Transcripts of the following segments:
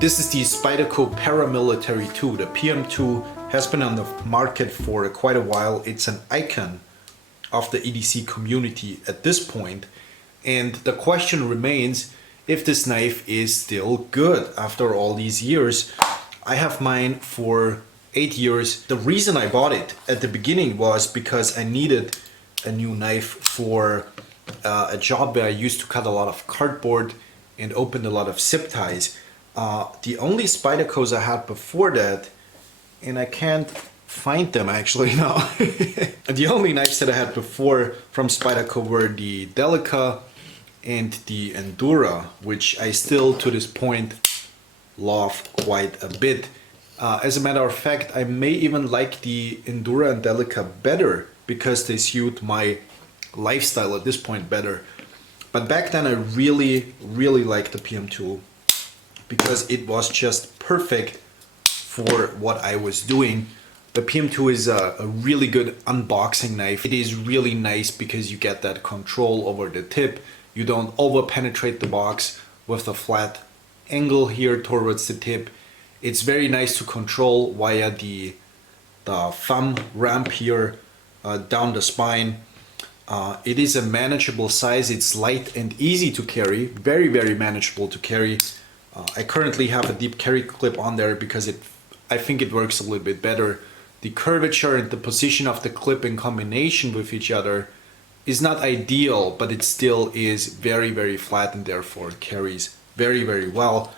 This is the Spyderco Paramilitary 2. The PM-2 has been on the market for quite a while. It's an icon of the EDC community at this point. And the question remains if this knife is still good after all these years. I have mine for 8 years. The reason I bought it at the beginning was because I needed a new knife for a job where I used to cut a lot of cardboard and open a lot of zip ties. The only Spydercos I had before that, and I can't find them actually now. The only knives that I had before from Spyderco were the Delica and the Endura, which I still to this point love quite a bit. As a matter of fact, I may even like the Endura and Delica better because they suit my lifestyle at this point better. But back then I really liked the PM-2 because it was just perfect for what I was doing. The PM-2 is a really good unboxing knife. It is really nice because you get that control over the tip. You don't over penetrate the box with the flat angle here towards the tip. It's very nice to control via the thumb ramp here down the spine. It is a manageable size. It's light and easy to carry. Very manageable to carry. I currently have a deep carry clip on there because I think it works a little bit better. The curvature and the position of the clip in combination with each other is not ideal, but it still is very flat and therefore carries very well.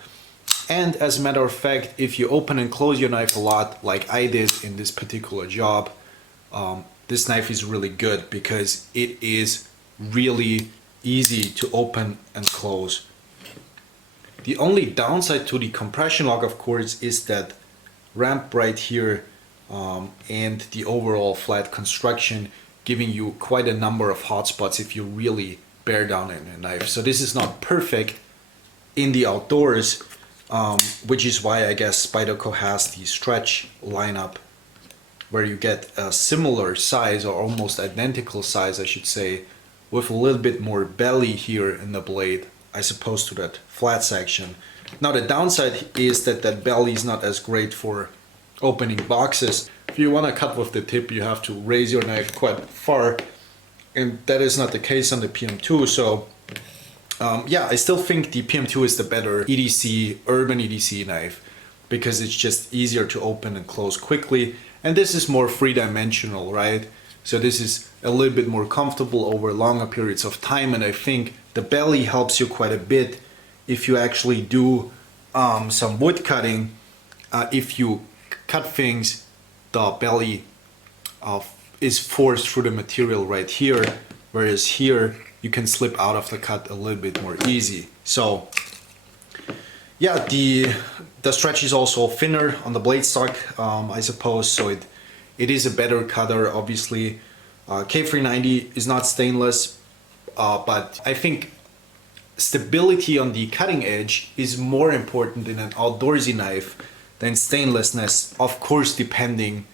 And as a matter of fact, if you open and close your knife a lot like I did in this particular job, this knife is really good because it is really easy to open and close. The only downside to the compression lock, of course, is that ramp right here and the overall flat construction, giving you quite a number of hotspots if you really bear down in a knife. So this is not perfect in the outdoors, which is why I guess Spyderco has the stretch lineup where you get a similar size or almost identical size, I should say, with a little bit more belly here in the blade as opposed to that flat section. Now the downside is that that belly is not as great for opening boxes. If you want to cut with the tip, you have to raise your knife quite far, and that is not the case on the PM-2. So yeah, I still think the PM-2 is the better EDC, urban EDC knife because it's just easier to open and close quickly, and this is more three-dimensional, right? So this is a little bit more comfortable over longer periods of time, and I think the belly helps you quite a bit if you actually do some wood cutting. If you cut things, the belly is forced through the material right here, whereas here you can slip out of the cut a little bit more easy. So yeah, the stretch is also thinner on the blade stock, I suppose, so it is a better cutter. Obviously K390 is not stainless, but I think stability on the cutting edge is more important in an outdoorsy knife than stainlessness, of course depending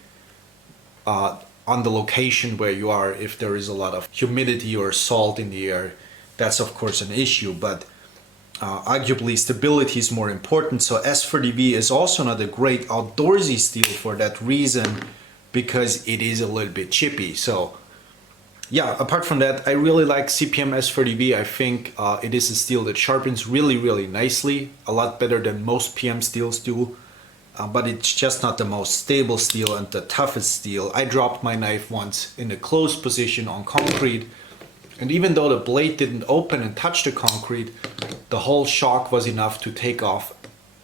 on the location where you are. If there is a lot of humidity or salt in the air, that's of course an issue, but arguably stability is more important. So S30V is also not a great outdoorsy steel for that reason because it is a little bit chippy. So yeah, apart from that, I really like CPM S30V. I think it is a steel that sharpens really nicely, a lot better than most PM steels do. But it's just not the most stable steel and the toughest steel. I dropped my knife once in a closed position on concrete, and even though the blade didn't open and touch the concrete, the whole shock was enough to take off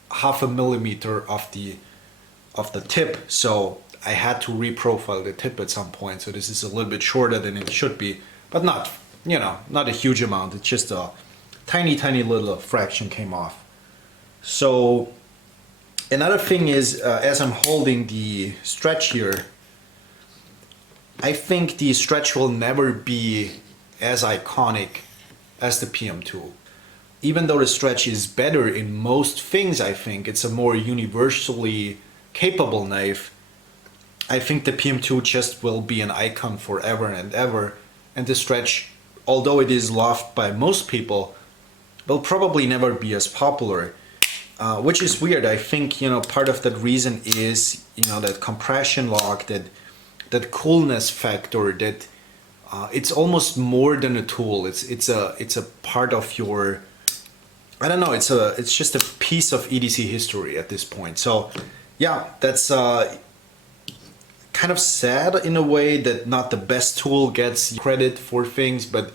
0.5 millimeter of the tip. So I had to reprofile the tip at some point. So this is a little bit shorter than it should be, but not, you know, not a huge amount. It's just a tiny little fraction came off. So another thing is, as I'm holding the stretch here, I think the stretch will never be as iconic as the PM-2. Even though the stretch is better in most things, I think it's a more universally capable knife. I think the PM-2 just will be an icon forever and ever, and the stretch, although it is loved by most people, will probably never be as popular. which is weird. I think, part of that reason is, that compression lock, that coolness factor, that it's almost more than a tool. It's a part of your, I don't know, it's just a piece of EDC history at this point. So yeah, that's kind of sad in a way that not the best tool gets credit for things, but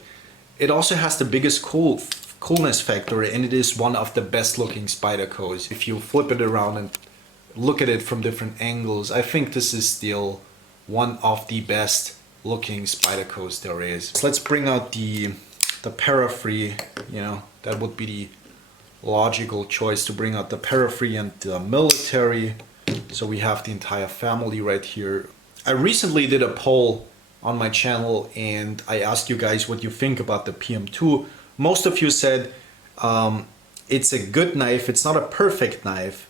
it also has the biggest coolness factor, and it is one of the best looking Spydercos. If you flip it around and look at it from different angles, I think this is still one of the best looking Spydercos there is. So let's bring out the Parafree. That would be the logical choice, to bring out the Parafree and the military. So we have the entire family right here. I recently did a poll on my channel and I asked you guys what you think about the PM-2. Most of you said it's a good knife, it's not a perfect knife.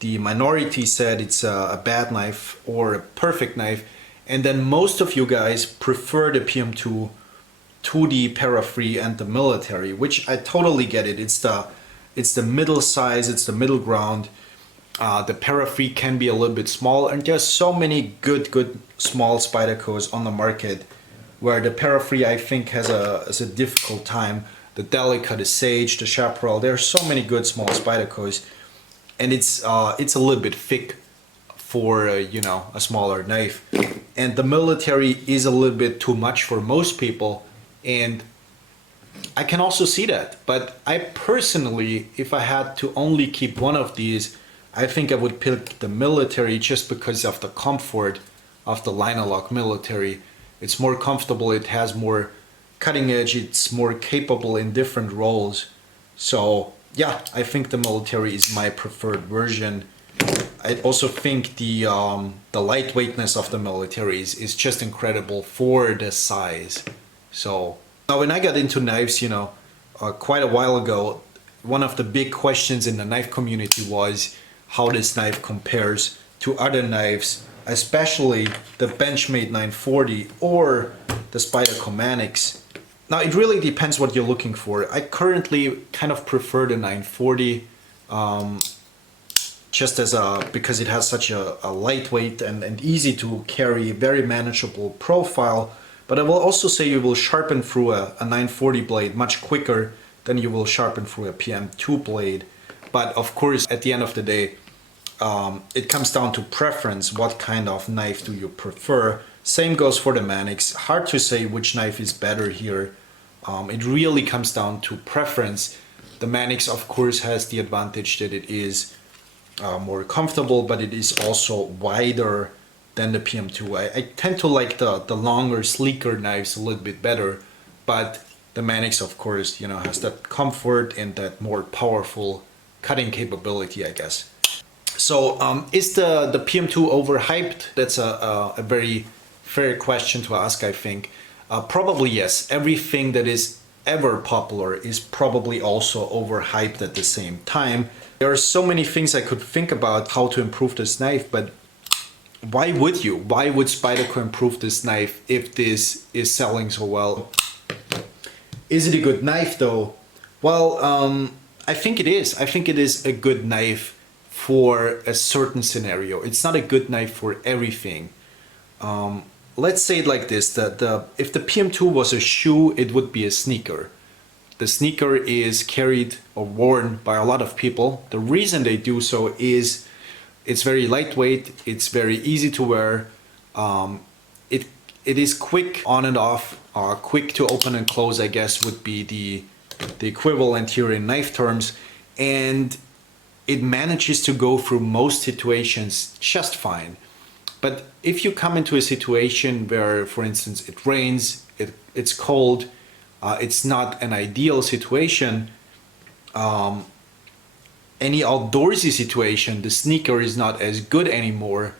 The minority said it's a bad knife or a perfect knife. And then most of you guys prefer the PM-2 to the Parafree and the military, which I totally get it. It's the middle size, it's the middle ground. The Parafree can be a little bit small, and there's so many good small Spydercos on the market, where the Parafree I think has a difficult time. The Delica, the Sage, the Chaparral, there are so many good small Spydercos, and it's a little bit thick for a smaller knife. And the military is a little bit too much for most people, and I can also see that. But I personally, if I had to only keep one of these, I think I would pick the military, just because of the comfort of the liner lock military. It's more comfortable, it has more cutting edge, it's more capable in different roles. So yeah, I think the military is my preferred version. I also think the lightweightness of the military is just incredible for the size. So now when I got into knives, quite a while ago, one of the big questions in the knife community was how this knife compares to other knives, especially the Benchmade 940 or the Spyderco Manix. Now it really depends what you're looking for. I currently kind of prefer the 940, just because it has such a lightweight and easy to carry, very manageable profile. But I will also say you will sharpen through a 940 blade much quicker than you will sharpen through a PM-2 blade. But of course, at the end of the day, it comes down to preference. What kind of knife do you prefer? Same goes for the Manix. Hard to say which knife is better here. It really comes down to preference. The Manix, of course, has the advantage that it is more comfortable, but it is also wider than the PM-2. I tend to like the longer, sleeker knives a little bit better, but the Manix, of course, has that comfort and that more powerful cutting capability, I guess. So is the PM-2 overhyped? That's a very fair question to ask, I think. Probably yes. Everything that is ever popular is probably also overhyped at the same time. There are so many things I could think about how to improve this knife, but why would you? Why would Spyderco improve this knife if this is selling so well? Is it a good knife though? Well, I think it is. I think it is a good knife for a certain scenario. It's not a good knife for everything. Let's say it like this, if the PM-2 was a shoe, it would be a sneaker. The sneaker is carried or worn by a lot of people. The reason they do so is it's very lightweight, it's very easy to wear, it is quick on and off, quick to open and close, I guess would be the equivalent here in knife terms, and it manages to go through most situations just fine. But if you come into a situation where, for instance, it rains, it's cold, it's not an ideal situation, any outdoorsy situation, the sneaker is not as good anymore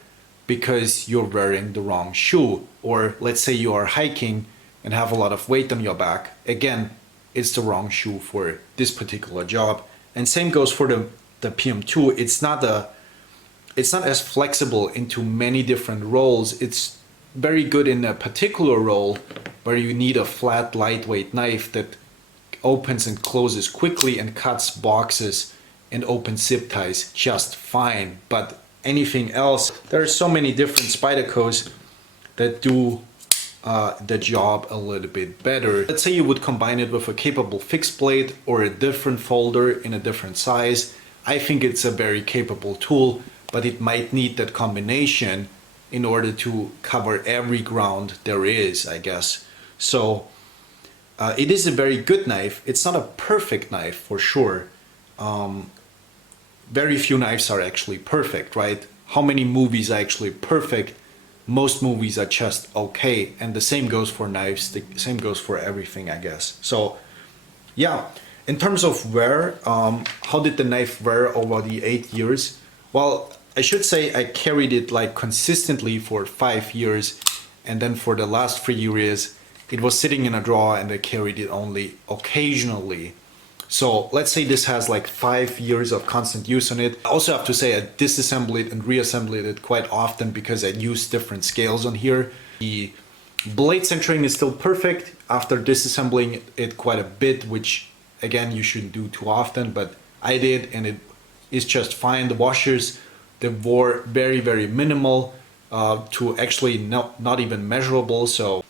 because you're wearing the wrong shoe. Or let's say you are hiking and have a lot of weight on your back. Again, it's the wrong shoe for this particular job. And same goes for the PM-2. It's not as flexible into many different roles. It's very good in a particular role where you need a flat, lightweight knife that opens and closes quickly and cuts boxes and open zip ties just fine. But anything else, there are so many different Spydercos that do the job a little bit better. Let's say you would combine it with a capable fixed blade or a different folder in a different size. I think it's a very capable tool, but it might need that combination in order to cover every ground there is, I guess. So it is a very good knife. It's not a perfect knife for sure. Very few knives are actually perfect, right? How many movies are actually perfect? Most movies are just okay, and the same goes for knives, the same goes for everything, I guess. So yeah, in terms of wear, how did the knife wear over the 8 years? Well, I should say I carried it like consistently for 5 years, and then for the last 3 years it was sitting in a drawer and I carried it only occasionally. So let's say this has like 5 years of constant use on it. I also have to say I disassemble it and reassemble it quite often because I use different scales on here. The blade centering is still perfect after disassembling it quite a bit, which again you shouldn't do too often, but I did and it is just fine. The washers, they were very, very minimal to actually not even measurable. So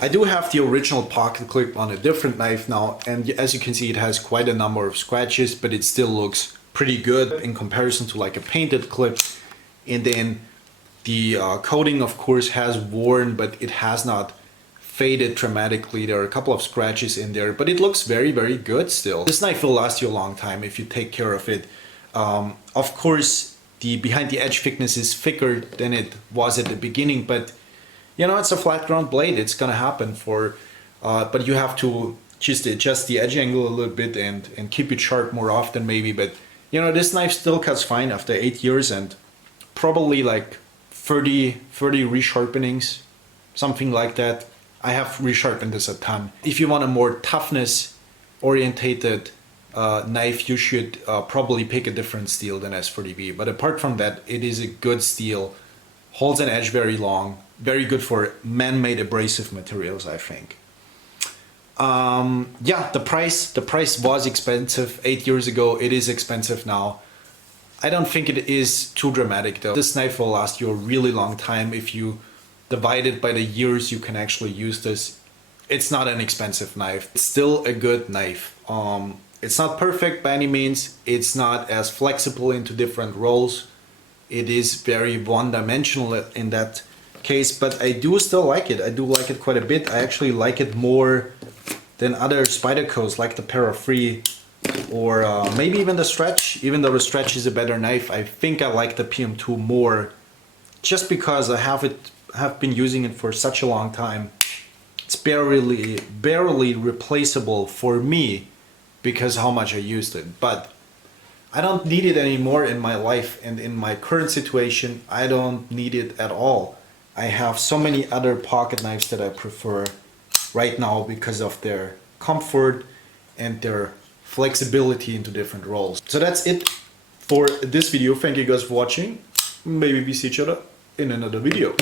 I do have the original pocket clip on a different knife now, and as you can see it has quite a number of scratches, but it still looks pretty good in comparison to like a painted clip. And then the coating of course has worn, but it has not faded dramatically. There are a couple of scratches in there, but it looks very, very good still. This knife will last you a long time if you take care of it. Of course the behind the edge thickness is thicker than it was at the beginning, but you know, it's a flat ground blade, it's gonna happen for, but you have to just adjust the edge angle a little bit and keep it sharp more often maybe. But you know, this knife still cuts fine after 8 years and probably like 30 resharpenings, something like that. I have resharpened this a ton. If you want a more toughness orientated knife, you should probably pick a different steel than S40V. But apart from that, it is a good steel, holds an edge very long, very good for man-made abrasive materials, I think. Yeah, the price was expensive 8 years ago. It is expensive now. I don't think it is too dramatic though. This knife will last you a really long time. If you divide it by the years you can actually use this, it's not an expensive knife. It's still a good knife. It's not perfect by any means. It's not as flexible into different roles. It is very one-dimensional in that case, but I do still like it. I do like it quite a bit. I actually like it more than other Spydercos like the Para 3 or maybe even the Stretch. Even though the Stretch is a better knife, I think I like the PM-2 more just because I have been using it for such a long time. It's barely replaceable for me because how much I used it, but I don't need it anymore in my life, and in my current situation I don't need it at all. I have so many other pocket knives that I prefer right now because of their comfort and their flexibility into different roles. So that's it for this video. Thank you guys for watching. Maybe we see each other in another video.